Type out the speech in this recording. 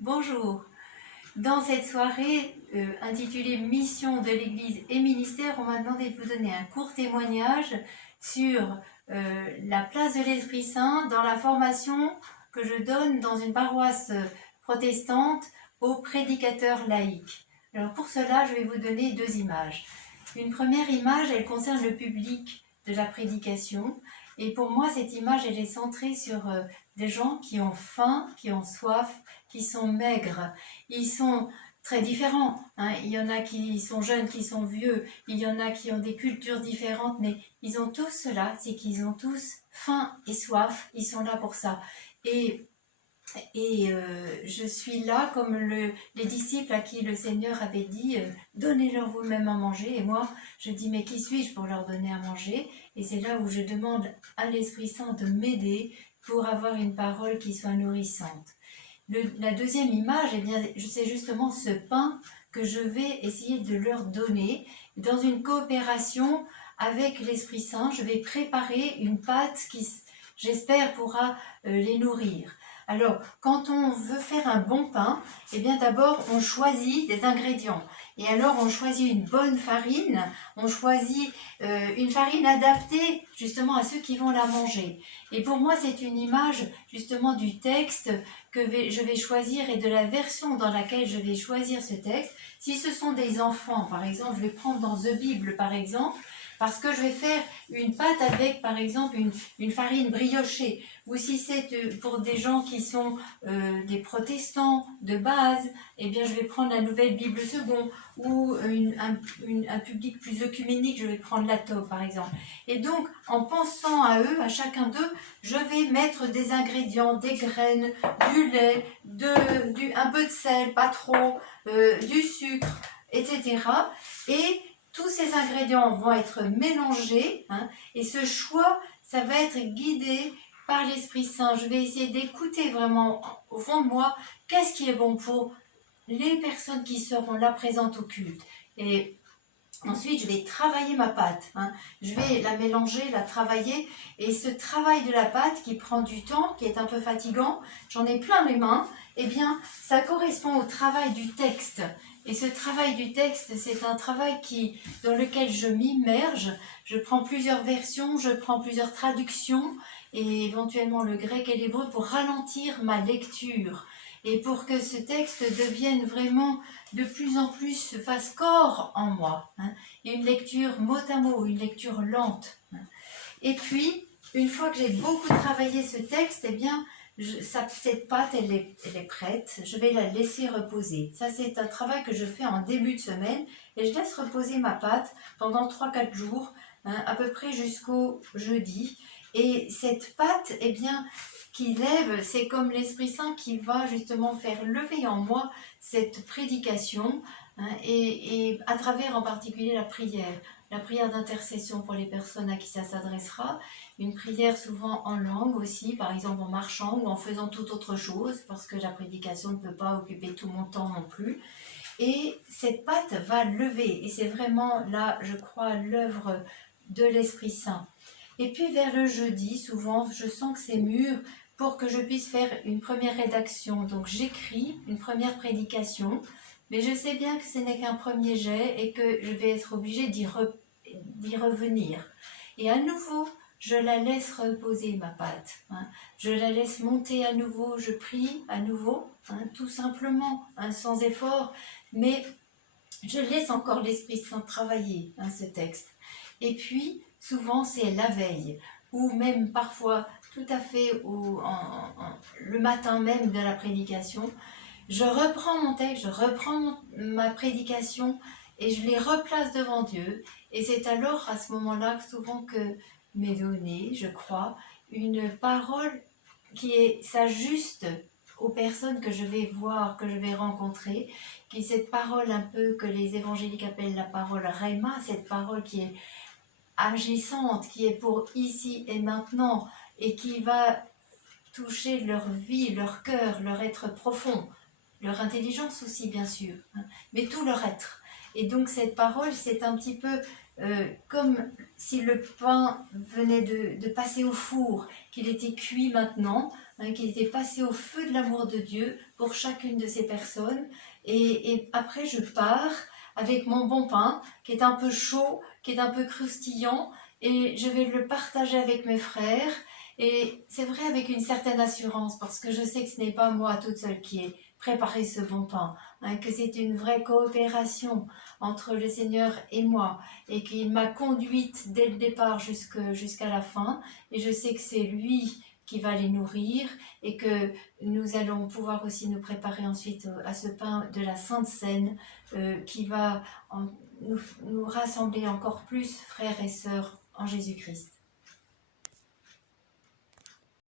Bonjour. Dans cette soirée intitulée Mission de l'Église et ministère, on m'a demandé de vous donner un court témoignage sur la place de l'Esprit Saint dans la formation que je donne dans une paroisse protestante aux prédicateurs laïcs. Alors pour cela, je vais vous donner deux images. Une première image, elle concerne le public de la prédication. Et pour moi, cette image, elle est centrée sur des gens qui ont faim, qui ont soif, qui sont maigres. Ils sont très différents, hein. Il y en a qui sont jeunes, qui sont vieux, il y en a qui ont des cultures différentes, mais ils ont tous cela, c'est qu'ils ont tous faim et soif, ils sont là pour ça. Et je suis là comme les disciples à qui le Seigneur avait dit donnez-leur vous-même à manger. Et moi, je dis mais qui suis-je pour leur donner à manger? Et c'est là où je demande à l'Esprit Saint de m'aider pour avoir une parole qui soit nourrissante. La deuxième image, eh bien, c'est justement ce pain que je vais essayer de leur donner dans une coopération avec l'Esprit Saint. Je vais préparer une pâte qui, j'espère, pourra les nourrir. Alors, quand on veut faire un bon pain, eh bien d'abord on choisit des ingrédients. Et alors on choisit une bonne farine, on choisit une farine adaptée justement à ceux qui vont la manger. Et pour moi c'est une image justement du texte que je vais choisir et de la version dans laquelle je vais choisir ce texte. Si ce sont des enfants, par exemple, je vais prendre dans The Bible par exemple, parce que je vais faire une pâte avec, par exemple, une farine briochée. Ou si c'est pour des gens qui sont des protestants de base, eh bien, je vais prendre la Nouvelle Bible Seconde. Ou un public plus œcuménique, je vais prendre la Tov, par exemple. Et donc, en pensant à eux, à chacun d'eux, je vais mettre des ingrédients, des graines, du lait, un peu de sel, pas trop, du sucre, etc. Et tous ces ingrédients vont être mélangés, hein, et ce choix, ça va être guidé par l'Esprit Saint. Je vais essayer d'écouter vraiment au fond de moi qu'est-ce qui est bon pour les personnes qui seront là présentes au culte. Et ensuite, je vais travailler ma pâte, hein. Je vais la mélanger, la travailler, et ce travail de la pâte qui prend du temps, qui est un peu fatigant, j'en ai plein les mains, eh bien, ça correspond au travail du texte. Et ce travail du texte, c'est un travail dans lequel je m'immerge. Je prends plusieurs versions, je prends plusieurs traductions, et éventuellement le grec et l'hébreu pour ralentir ma lecture. Et pour que ce texte devienne vraiment de plus en plus se fasse corps en moi, hein, et une lecture mot à mot, une lecture lente. Hein. Et puis, une fois que j'ai beaucoup travaillé ce texte, eh bien, cette pâte, elle est prête, je vais la laisser reposer. Ça, c'est un travail que je fais en début de semaine, et je laisse reposer ma pâte pendant 3-4 jours, hein, à peu près jusqu'au jeudi. Et cette pâte, eh bien, qui lève, c'est comme l'Esprit Saint qui va justement faire lever en moi cette prédication, hein, et à travers en particulier la prière d'intercession pour les personnes à qui ça s'adressera, une prière souvent en langue aussi, par exemple en marchant ou en faisant toute autre chose, parce que la prédication ne peut pas occuper tout mon temps non plus. Et cette pâte va lever, et c'est vraiment là, je crois, l'œuvre de l'Esprit Saint. Et puis vers le jeudi, souvent, je sens que c'est mûr pour que je puisse faire une première rédaction. Donc j'écris une première prédication, mais je sais bien que ce n'est qu'un premier jet et que je vais être obligée d'y revenir. Et à nouveau, je la laisse reposer, ma pâte, hein. Je la laisse monter à nouveau, je prie à nouveau, hein, tout simplement, hein, sans effort, mais je laisse encore l'Esprit Saint travailler, hein, ce texte. Et puis, souvent, c'est la veille, ou même parfois tout à fait le matin même de la prédication. Je reprends mon texte, je reprends ma prédication et je les replace devant Dieu. Et c'est alors, à ce moment-là, souvent que m'est donnée, je crois, une parole qui s'ajuste aux personnes que je vais voir, que je vais rencontrer, qui est cette parole un peu que les évangéliques appellent la parole Rhéma, cette parole qui est agissante, qui est pour ici et maintenant, et qui va toucher leur vie, leur cœur, leur être profond, leur intelligence aussi bien sûr, hein, mais tout leur être. Et donc cette parole, c'est un petit peu comme si le pain venait de passer au four, qu'il était cuit maintenant, qu'il était passé au feu de l'amour de Dieu pour chacune de ces personnes. Et après, je pars avec mon bon pain, qui est un peu chaud, qui est un peu croustillant, et je vais le partager avec mes frères. Et c'est vrai avec une certaine assurance, parce que je sais que ce n'est pas moi toute seule qui ai préparé ce bon pain, que c'est une vraie coopération entre le Seigneur et moi, et qu'il m'a conduite dès le départ jusqu'à la fin, et je sais que c'est lui qui va les nourrir, et que nous allons pouvoir aussi nous préparer ensuite à ce pain de la Sainte Seine, qui va nous rassembler encore plus, frères et sœurs, en Jésus-Christ.